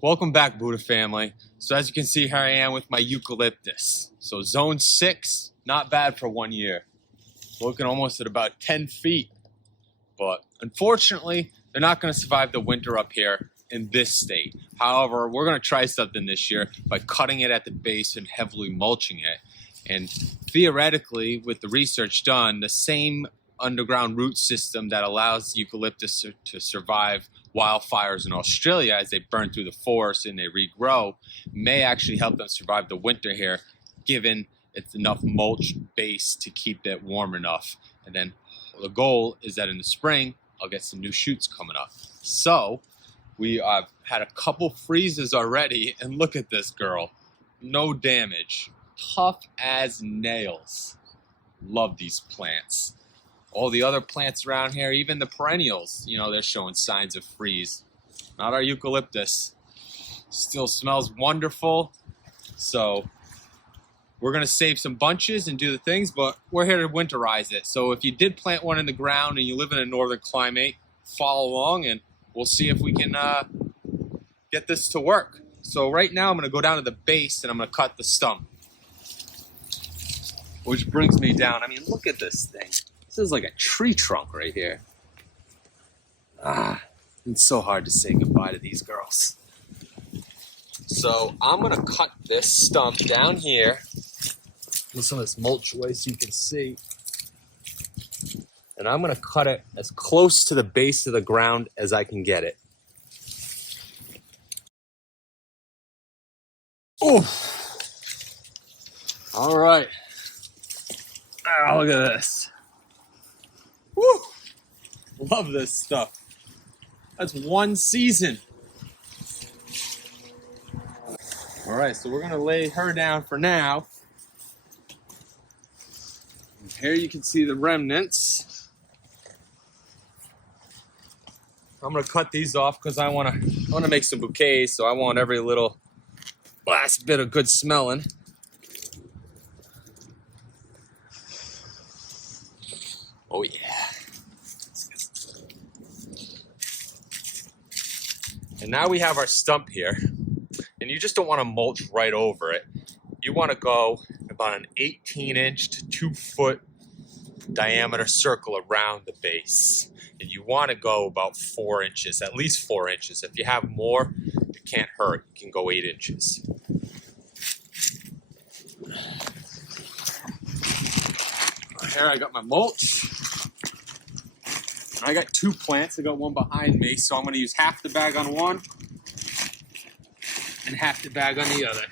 Welcome back, Buddha family. So as you can see, here I am with my eucalyptus. So zone 6, not bad for 1 year. Looking almost at about 10 feet. But unfortunately, they're not going to survive the winter up here in this state. However, we're going to try something this year by cutting it at the base and heavily mulching it. And theoretically, with the research done, the same underground root system that allows eucalyptus to survive wildfires in Australia as they burn through the forest and they regrow may actually help them survive the winter here, given it's enough mulch base to keep it warm enough. And then the goal is that in the spring, I'll get some new shoots coming up. So we have had a couple freezes already, and look at this girl. No damage. Tough as nails. Love these plants. All the other plants around here, even the perennials, they're showing signs of freeze. Not our eucalyptus. Still smells wonderful. So we're going to save some bunches and do the things, but we're here to winterize it. So if you did plant one in the ground and you live in a northern climate, follow along and we'll see if we can get this to work. So right now I'm going to go down to the base and I'm going to cut the stump. Which brings me down. I mean, look at this thing. This is like a tree trunk right here. It's so hard to say goodbye to these girls. So I'm gonna cut this stump down here with some of this mulch away so you can see. And I'm gonna cut it as close to the base of the ground as I can get it. Oh! All right. Look at this. Woo! Love this stuff. That's 1 season. All right, so we're gonna lay her down for now. And here you can see the remnants. I'm gonna cut these off because I wanna make some bouquets, so I want every little last bit of good smelling. Oh yeah. And now we have our stump here, and you just don't want to mulch right over it. You want to go about an 18-inch to 2-foot diameter circle around the base. And you want to go about 4 inches, at least 4 inches. If you have more, it can't hurt. You can go 8 inches. Here I got my mulch. I got 2 plants. I got one behind me, so I'm going to use half the bag on one and half the bag on the other.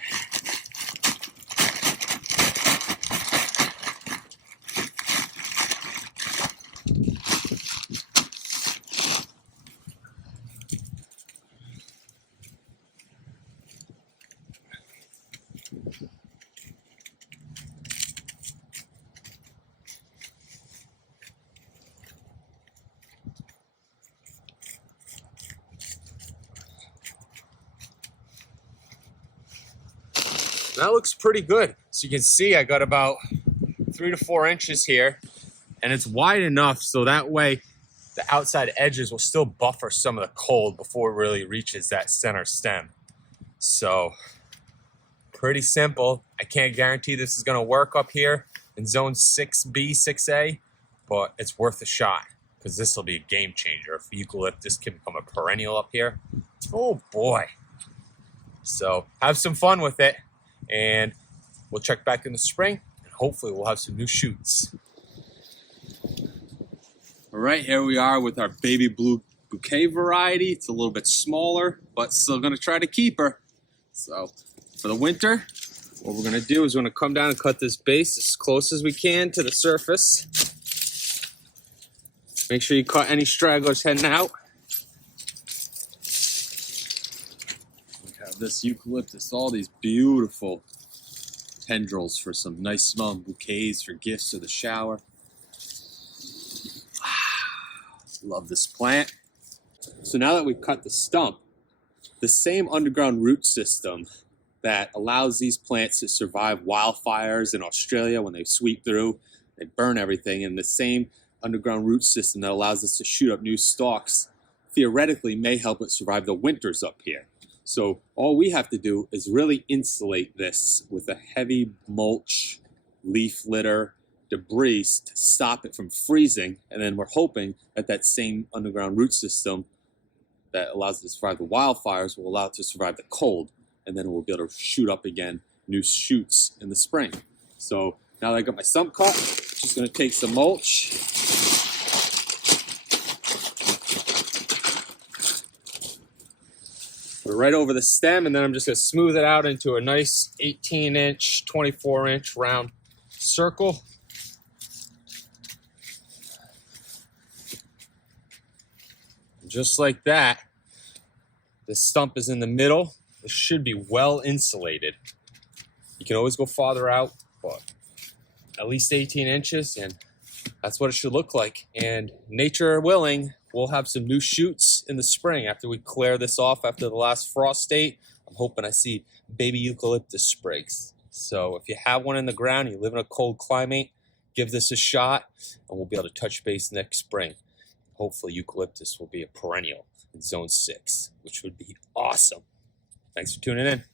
That looks pretty good. So you can see I got about 3 to 4 inches here, and it's wide enough so that way the outside edges will still buffer some of the cold before it really reaches that center stem. So pretty simple. I can't guarantee this is gonna work up here in zone 6B, 6A, but it's worth a shot because this will be a game changer. If eucalyptus can become a perennial up here, oh boy. So have some fun with it. And we'll check back in the spring, and hopefully we'll have some new shoots. All right, here we are with our baby blue bouquet variety. It's a little bit smaller, but still gonna try to keep her. So for the winter, what we're gonna do is we're gonna come down and cut this base as close as we can to the surface. Make sure you cut any stragglers heading out. This eucalyptus, all these beautiful tendrils for some nice smelling bouquets for gifts or the shower. Love this plant. So now that we've cut the stump, the same underground root system that allows these plants to survive wildfires in Australia when they sweep through, they burn everything, and the same underground root system that allows us to shoot up new stalks theoretically may help it survive the winters up here. So all we have to do is really insulate this with a heavy mulch, leaf litter, debris to stop it from freezing. And then we're hoping that that same underground root system that allows it to survive the wildfires will allow it to survive the cold. And then we'll be able to shoot up again new shoots in the spring. So now that I got my stump cut, just gonna take some mulch. Put it right over the stem, and then I'm just gonna smooth it out into a nice 18-inch, 24-inch round circle. Just like that, the stump is in the middle. It should be well insulated. You can always go farther out, but at least 18 inches, and that's what it should look like. And nature willing, we'll have some new shoots in the spring after we clear this off after the last frost date. I'm hoping I see baby eucalyptus sprigs. So if you have one in the ground, you live in a cold climate, give this a shot, and we'll be able to touch base next spring. Hopefully eucalyptus will be a perennial in zone 6, which would be awesome. Thanks for tuning in.